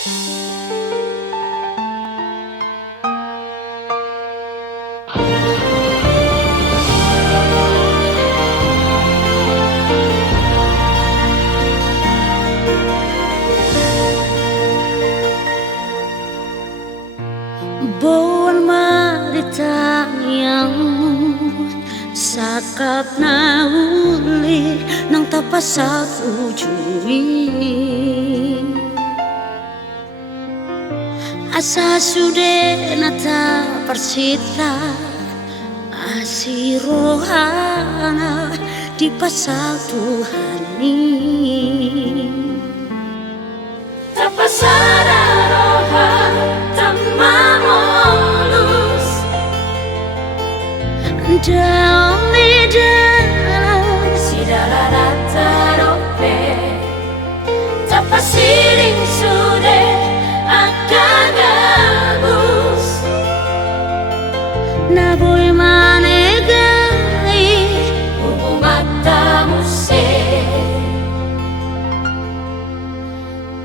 Buwan maritayang sakap na uli ng tapas at ujungin. Asa sude na taparsita asirohana di pasal Tuhanin. Tapasara roha tamamolus Daoli dalam sidarata rope tapasiring sude akagabus naboy manegai umata muse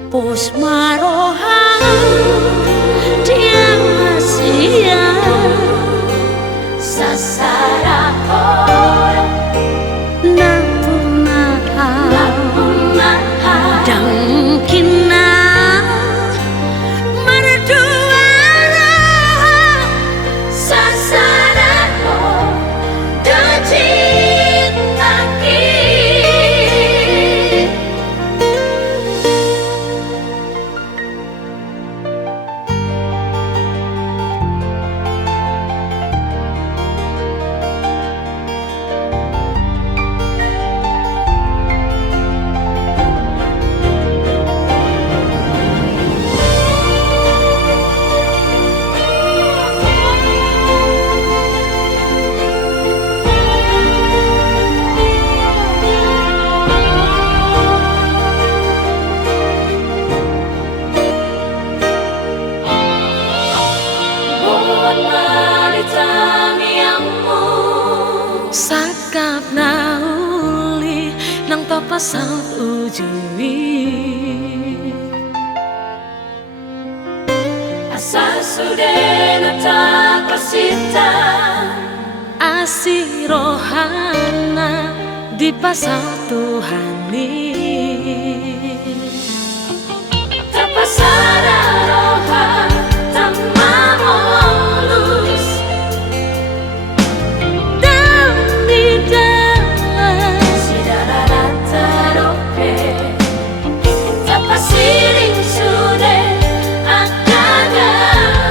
pos marohang dia masih sasarako napunaha dangkina merduara sasarako dacintaki. Sakap na uli ng papasang ujungin. Asa sude na takasita Asirohana di pasang Tuhanin. tapasara roha tamamolus sidarata rope tapasiring sude akagabus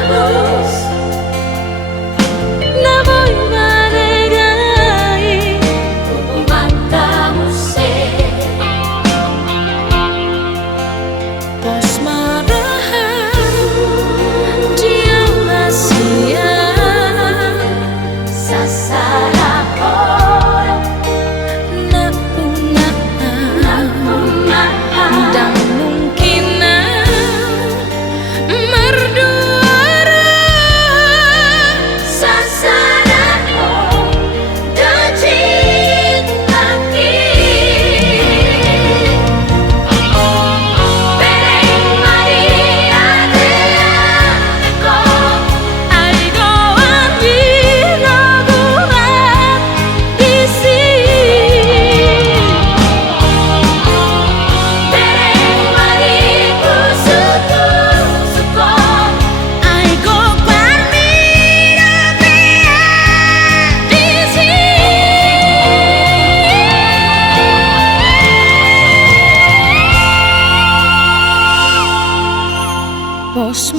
naboy manegai umata muse pos marahang dia masih sasarako dan mungkin merduara sasarako dacintaki. Bereng Maria Deako aigoan binaguan di sini. Bereng Mariku suku Aigo parmina pia di sini. Pos